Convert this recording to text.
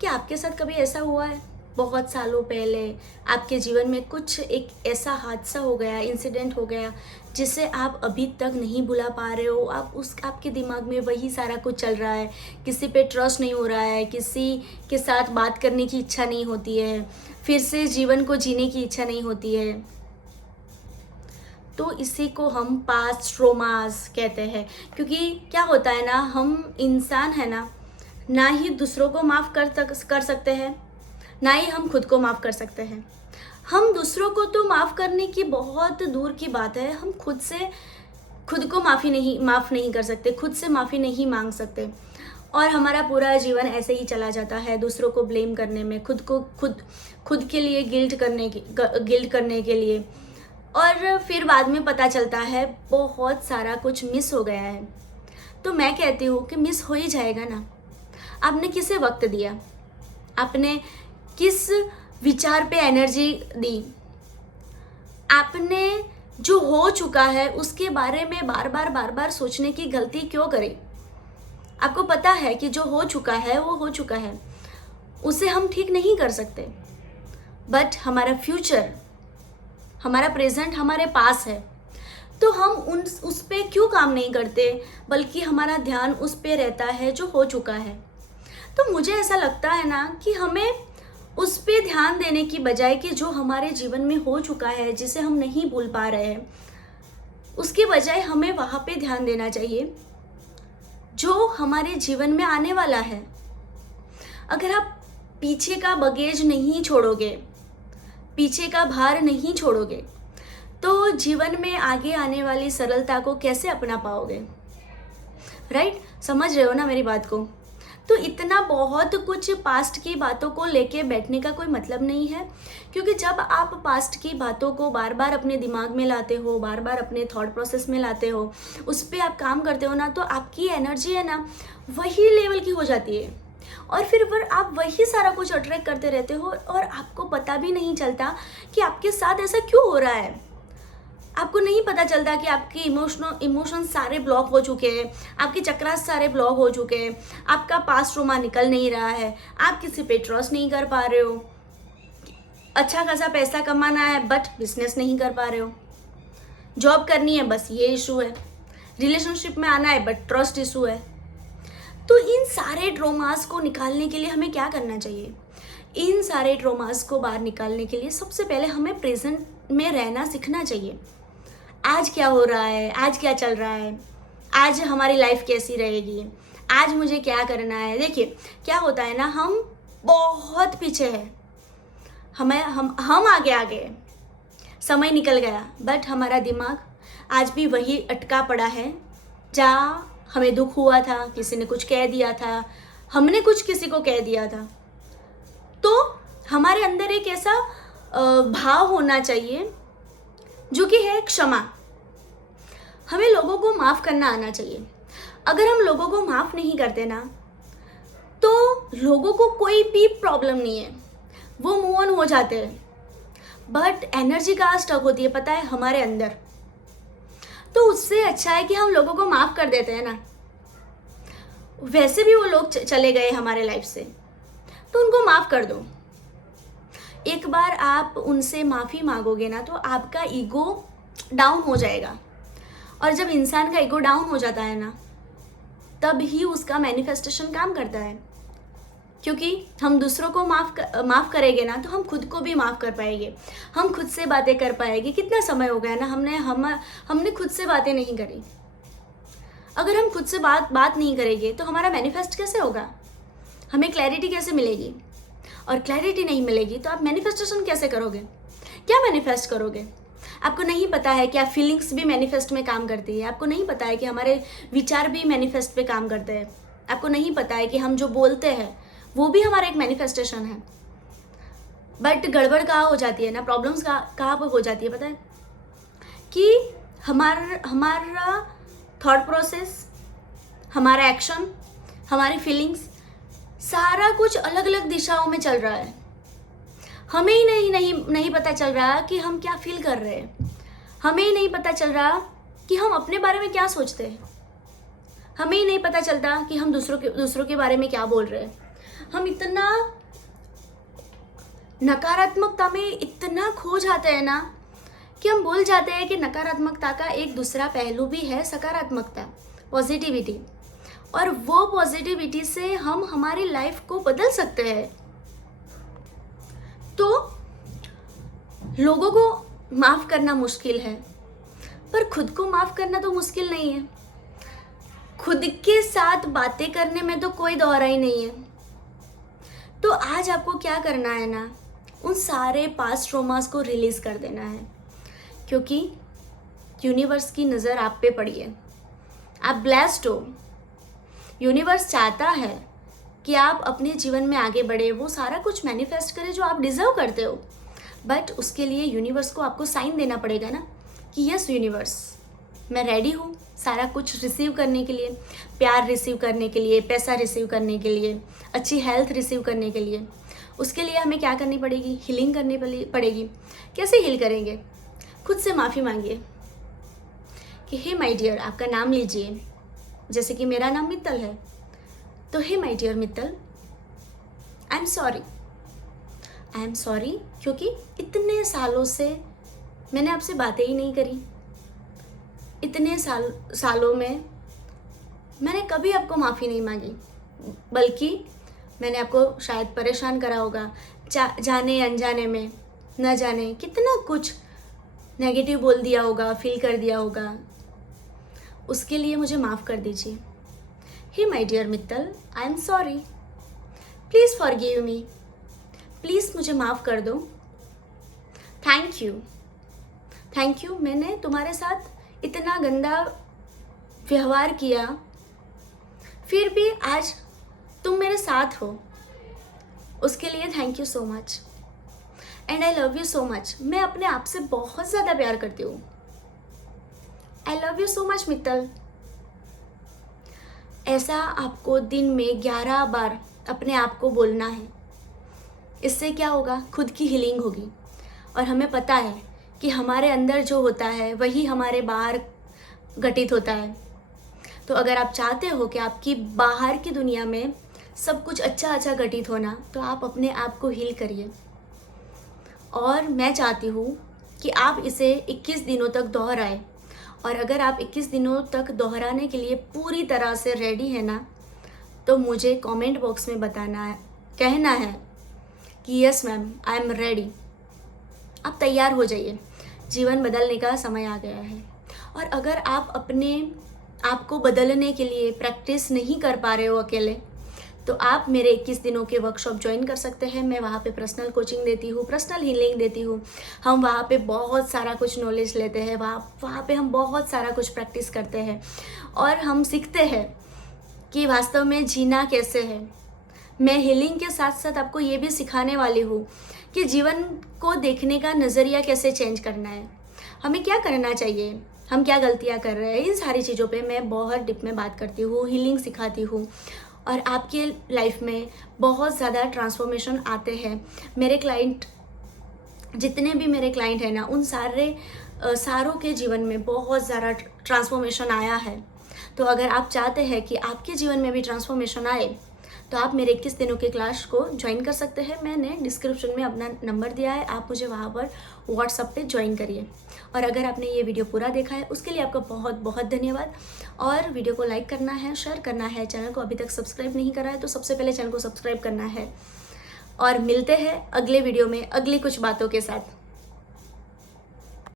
कि आपके साथ कभी ऐसा हुआ है बहुत सालों पहले आपके जीवन में कुछ एक ऐसा हादसा हो गया, इंसिडेंट हो गया जिसे आप अभी तक नहीं भुला पा रहे हो। आपके दिमाग में वही सारा कुछ चल रहा है, किसी पे ट्रस्ट नहीं हो रहा है, किसी के साथ बात करने की इच्छा नहीं होती है, फिर से जीवन को जीने की इच्छा नहीं होती है। तो इसी को हम पास्ट ट्रोमास कहते हैं। क्योंकि क्या होता है ना, हम इंसान है ना ही दूसरों को माफ़ कर सकते हैं, ना ही हम खुद को माफ़ कर सकते हैं। हम दूसरों को तो माफ़ करने की बहुत दूर की बात है, हम खुद को माफ़ नहीं कर सकते, खुद से माफ़ी नहीं मांग सकते। और हमारा पूरा जीवन ऐसे ही चला जाता है, दूसरों को ब्लेम करने में, खुद के लिए गिल्ट करने के लिए। और फिर बाद में पता चलता है बहुत सारा कुछ मिस हो गया है। तो मैं कहती हूँ कि मिस हो ही जाएगा ना। आपने किसे वक्त दिया, आपने किस विचार पे एनर्जी दी, आपने जो हो चुका है उसके बारे में बार बार सोचने की गलती क्यों करी। आपको पता है कि जो हो चुका है वो हो चुका है, उसे हम ठीक नहीं कर सकते। बट हमारा फ्यूचर, हमारा प्रेजेंट हमारे पास है, तो हम उस पे क्यों काम नहीं करते, बल्कि हमारा ध्यान उस पे रहता है जो हो चुका है। तो मुझे ऐसा लगता है ना कि हमें उस पे ध्यान देने की बजाय कि जो हमारे जीवन में हो चुका है, जिसे हम नहीं भूल पा रहे हैं, उसके बजाय हमें वहाँ पे ध्यान देना चाहिए जो हमारे जीवन में आने वाला है। अगर आप पीछे का बगेज नहीं छोड़ोगे, पीछे का भार नहीं छोड़ोगे, तो जीवन में आगे आने वाली सरलता को कैसे अपना पाओगे। राइट? समझ रहे हो ना मेरी बात को? तो इतना बहुत कुछ पास्ट की बातों को लेके बैठने का कोई मतलब नहीं है। क्योंकि जब आप पास्ट की बातों को बार बार अपने दिमाग में लाते हो, बार बार अपने थॉट प्रोसेस में लाते हो, उस पर आप काम करते हो ना, तो आपकी एनर्जी है ना वही लेवल की हो जाती है। और फिर आप वही सारा कुछ अट्रैक्ट करते रहते हो और आपको पता भी नहीं चलता कि आपके साथ ऐसा क्यों हो रहा है। आपको नहीं पता चलता कि आपके इमोशन सारे ब्लॉक हो चुके हैं, आपके चक्रास सारे ब्लॉक हो चुके हैं, आपका पास्ट ट्रॉमा निकल नहीं रहा है, आप किसी पे ट्रस्ट नहीं कर पा रहे हो, अच्छा खासा पैसा कमाना है बट बिजनेस नहीं कर पा रहे हो, जॉब करनी है बस ये इशू है, रिलेशनशिप में आना है बट ट्रस्ट इशू है। तो इन सारे ट्रॉमास को निकालने के लिए हमें क्या करना चाहिए? इन सारे ट्रॉमास को बाहर निकालने के लिए सबसे पहले हमें प्रेजेंट में रहना सीखना चाहिए। आज क्या हो रहा है, आज क्या चल रहा है, आज हमारी लाइफ कैसी रहेगी, आज मुझे क्या करना है। देखिए क्या होता है ना, हम बहुत पीछे हैं, हम आगे आ गए, समय निकल गया, बट हमारा दिमाग आज भी वही अटका पड़ा है जहाँ हमें दुख हुआ था, किसी ने कुछ कह दिया था, हमने कुछ किसी को कह दिया था। तो हमारे अंदर एक ऐसा भाव होना चाहिए जो कि है क्षमा। हमें लोगों को माफ़ करना आना चाहिए। अगर हम लोगों को माफ़ नहीं करते ना, तो लोगों को कोई भी प्रॉब्लम नहीं है, वो मूव ऑन हो जाते हैं। बट एनर्जी कहाँ स्टक होती है पता है? हमारे अंदर। तो उससे अच्छा है कि हम लोगों को माफ़ कर देते हैं ना। वैसे भी वो लोग चले गए हमारे लाइफ से, तो उनको माफ़ कर दो। एक बार आप उनसे माफ़ी मांगोगे ना, तो आपका ईगो डाउन हो जाएगा। और जब इंसान का ईगो डाउन हो जाता है ना, तब ही उसका मैनिफेस्टेशन काम करता है। क्योंकि हम दूसरों को माफ़ करेंगे ना, तो हम खुद को भी माफ़ कर पाएंगे, हम खुद से बातें कर पाएंगे। कितना समय हो गया ना, हमने खुद से बातें नहीं करी। अगर हम खुद से बात नहीं करेंगे तो हमारा मैनिफेस्ट कैसे होगा? हमें क्लैरिटी कैसे मिलेगी? और क्लैरिटी नहीं मिलेगी तो आप मैनिफेस्टेशन कैसे करोगे? क्या मैनिफेस्ट करोगे? आपको नहीं पता है कि आप फीलिंग्स भी मैनिफेस्ट में काम करती है। आपको नहीं पता है कि हमारे विचार भी मैनिफेस्ट पे काम करते हैं। आपको नहीं पता है कि हम जो बोलते हैं वो भी हमारा एक मैनिफेस्टेशन है। बट गड़बड़ कहाँ हो जाती है ना, प्रॉब्लम्स कहाँ पर हो जाती है पता है? कि हमारा थॉट प्रोसेस, हमारा एक्शन, हमारी फीलिंग्स, सारा कुछ अलग अलग दिशाओं में चल रहा है। हमें ही नहीं पता चल रहा कि हम क्या फील कर रहे हैं। हमें ही नहीं पता चल रहा कि हम अपने बारे में क्या सोचते हैं। हमें ही नहीं पता चलता कि हम दूसरों के बारे में क्या बोल रहे हैं। हम इतना नकारात्मकता में इतना खो जाते हैं ना कि हम भूल जाते हैं कि नकारात्मकता का एक दूसरा पहलू भी है, सकारात्मकता, पॉजिटिविटी। और वो पॉजिटिविटी से हम हमारी लाइफ को बदल सकते हैं। तो लोगों को माफ़ करना मुश्किल है, पर खुद को माफ़ करना तो मुश्किल नहीं है। खुद के साथ बातें करने में तो कोई दोहरा ही नहीं है। तो आज आपको क्या करना है ना, उन सारे पास्ट ट्रॉमास को रिलीज़ कर देना है, क्योंकि यूनिवर्स की नज़र आप पे पड़ी है। आप ब्लेस्ड हो। यूनिवर्स चाहता है कि आप अपने जीवन में आगे बढ़े, वो सारा कुछ मैनिफेस्ट करें जो आप डिज़र्व करते हो। बट उसके लिए यूनिवर्स को आपको साइन देना पड़ेगा ना कि यस यूनिवर्स, मैं रेडी हूँ सारा कुछ रिसीव करने के लिए, प्यार रिसीव करने के लिए, पैसा रिसीव करने के लिए, अच्छी हेल्थ रिसीव करने के लिए। उसके लिए हमें क्या करनी पड़ेगी? हीलिंग करनी पड़ेगी। कैसे हील करेंगे? खुद से माफ़ी मांगिए कि हे माय डियर, आपका नाम लीजिए। जैसे कि मेरा नाम मित्तल है, तो hey my dear Mittal, I am sorry क्योंकि इतने सालों से मैंने आपसे बातें ही नहीं करी। इतने सालों में मैंने कभी आपको माफ़ी नहीं मांगी, बल्कि मैंने आपको शायद परेशान करा होगा, जाने अनजाने में, न जाने कितना कुछ नेगेटिव बोल दिया होगा, फील कर दिया होगा। उसके लिए मुझे माफ़ कर दीजिए। Hey my dear Mittal, I am sorry, please forgive me, please मुझे माफ़ कर दो। थैंक यू, मैंने तुम्हारे साथ इतना गंदा व्यवहार किया, फिर भी आज तुम मेरे साथ हो, उसके लिए thank you so much and I love you so much. मैं अपने आप से बहुत ज़्यादा प्यार करती हूँ। I love you so much Mittal. ऐसा आपको दिन में 11 बार अपने आप को बोलना है। इससे क्या होगा? खुद की हीलिंग होगी। और हमें पता है कि हमारे अंदर जो होता है वही हमारे बाहर घटित होता है। तो अगर आप चाहते हो कि आपकी बाहर की दुनिया में सब कुछ अच्छा घटित होना, तो आप अपने आप को हील करिए। और मैं चाहती हूँ कि आप इसे 21 दिनों तक दोहराएं। और अगर आप 21 दिनों तक दोहराने के लिए पूरी तरह से रेडी है ना, तो मुझे कमेंट बॉक्स में बताना है, कहना है कि yes ma'am, I am ready. आप तैयार हो जाइए, जीवन बदलने का समय आ गया है। और अगर आप अपने आप को बदलने के लिए प्रैक्टिस नहीं कर पा रहे हो अकेले, तो आप मेरे 21 दिनों के वर्कशॉप ज्वाइन कर सकते हैं। मैं वहाँ पे पर्सनल कोचिंग देती हूँ, पर्सनल हीलिंग देती हूँ। हम वहाँ पे बहुत सारा कुछ नॉलेज लेते हैं, वहाँ पे हम बहुत सारा कुछ प्रैक्टिस करते हैं और हम सीखते हैं कि वास्तव में जीना कैसे है। मैं हीलिंग के साथ साथ आपको ये भी सिखाने वाली हूँ कि जीवन को देखने का नज़रिया कैसे चेंज करना है, हमें क्या करना चाहिए, हम क्या गलतियाँ कर रहे हैं। इन सारी चीज़ों पे मैं बहुत डिप में बात करती हूँ, हीलिंग सिखाती हूँ और आपके लाइफ में बहुत ज़्यादा ट्रांसफॉर्मेशन आते हैं। मेरे क्लाइंट, जितने भी मेरे क्लाइंट हैं ना, उन सारों के जीवन में बहुत ज़्यादा ट्रांसफॉर्मेशन आया है। तो अगर आप चाहते हैं कि आपके जीवन में भी ट्रांसफॉर्मेशन आए, तो आप मेरे 21 दिनों के क्लास को ज्वाइन कर सकते हैं। मैंने डिस्क्रिप्शन में अपना नंबर दिया है, आप मुझे वहाँ पर व्हाट्सएप पे ज्वाइन करिए। और अगर आपने ये वीडियो पूरा देखा है, उसके लिए आपका बहुत बहुत धन्यवाद। और वीडियो को लाइक करना है, शेयर करना है, चैनल को अभी तक सब्सक्राइब नहीं करा है तो सबसे पहले चैनल को सब्सक्राइब करना है। और मिलते हैं अगले वीडियो में अगली कुछ बातों के साथ।